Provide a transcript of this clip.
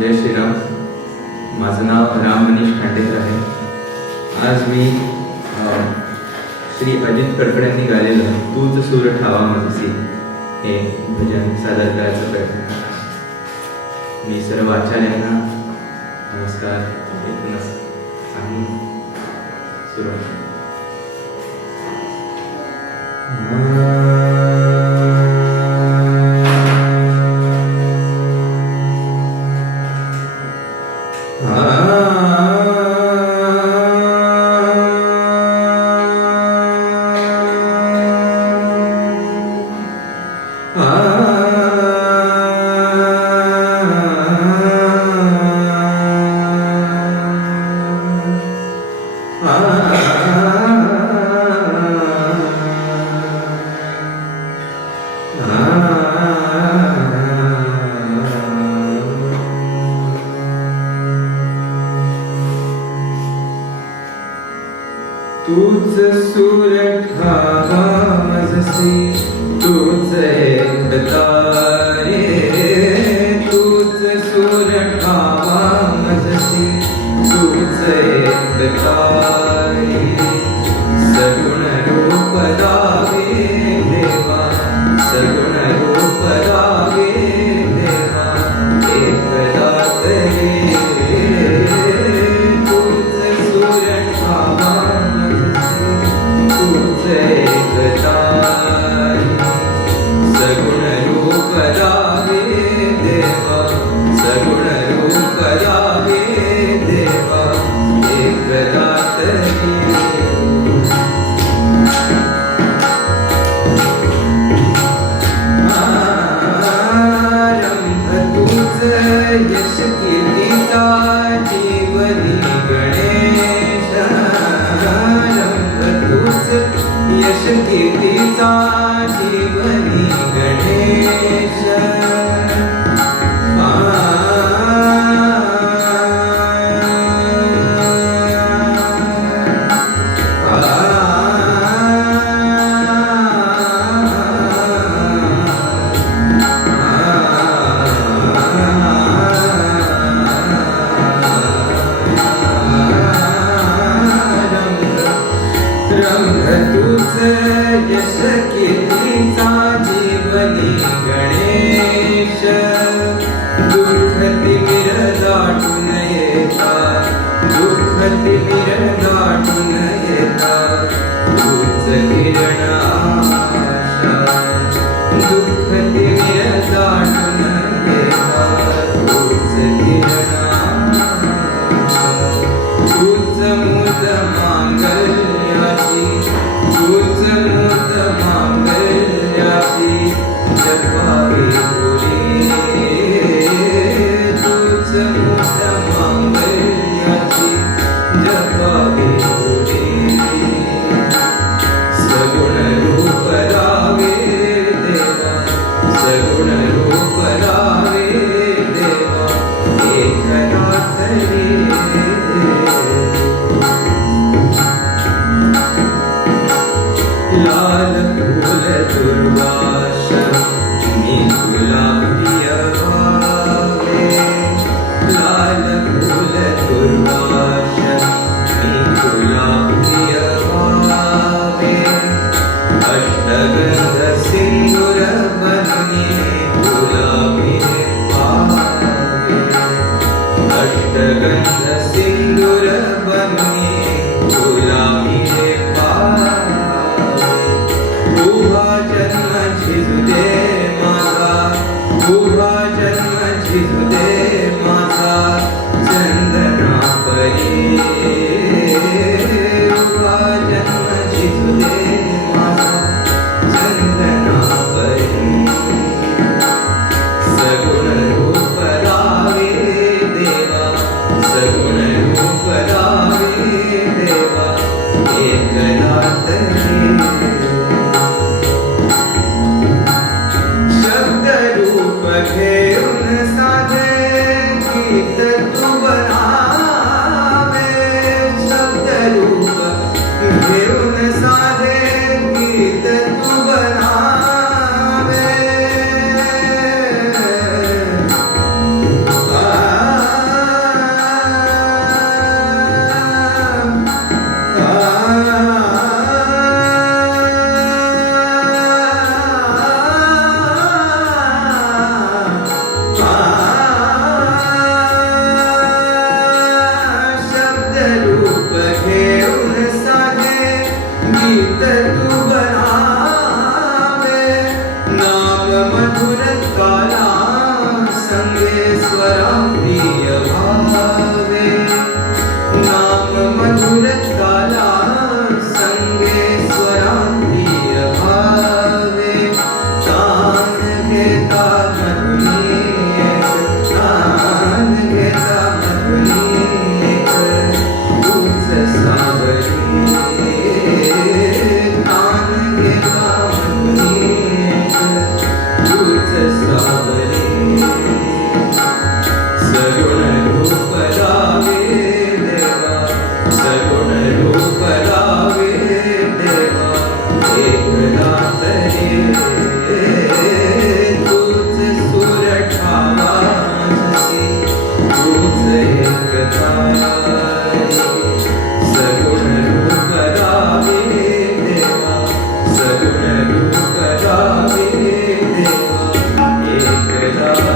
जय श्रीराम. माझं नाव राम मनीष खांडेकर आहे. आज मी श्री अजित कडकडे यांनी गायलेलं तूच सूर ठावा माझसी हे भजन सादर करायचा प्रयत्न करतो. मी सर्व आचार्यांना नमस्कार एकूणच सांगून सुरुवात. तूच सूर ठावा माझसी तूच एक तारे. तूच सूर ठावा माझसी तूच एक तारे. सगुण रूप रावे देवा सगुण रूप रावे देवा एक दातरे. तूच सूर ठावा सगुण रूप रावे देवा सगुण रूप रावे देवा एक दातरी. आरंभ तूच यश कीर्तीचा जीवनी गणेश. आरंभ तूच यश कीर्तीचा जीवनी गणेश. रंग तूच यश कीर्तीचा जीवनी गणेश. दुःख तिमिर दाटून येता दुःख तिमिर दाटून येता तूच किरण आशा. दुःख तिमिर दाटून येता तूच किरण आशा. तूच मुद मांगल्याची तूच मुद मांगल्याची जपावी तुरी. तूच मुद मांगल्याची जपावी तुरी. सगुण रूप रावे देवा सगुण रूप रावे देवा एक दातरी. लाल फूल दुर्वास मी तुला प्रिय भावे. लाल फूल दुर्वास मी तुला प्रिय भावे. अष्टगंध सिंदूर बनी तुला प्रिय भावे. अष्टगंध सिंदूर बनी तुला प्रिय भावे. उभा जन्म झिजूदे माझा उभा जन्म झिजूदे माझा चंदना परी. उभा जन्म झिजूदे माझा चंदना परी. सगुण रूप रावे देवा सगुण सगुण रूप लावे देवा, सगुण रूप लावे देवा, एकदा तरी तूच सूर ठावा जसी, तूच एकदा सगुण रूप लावे देवा, सगुण रूप लावे देवा, एकदा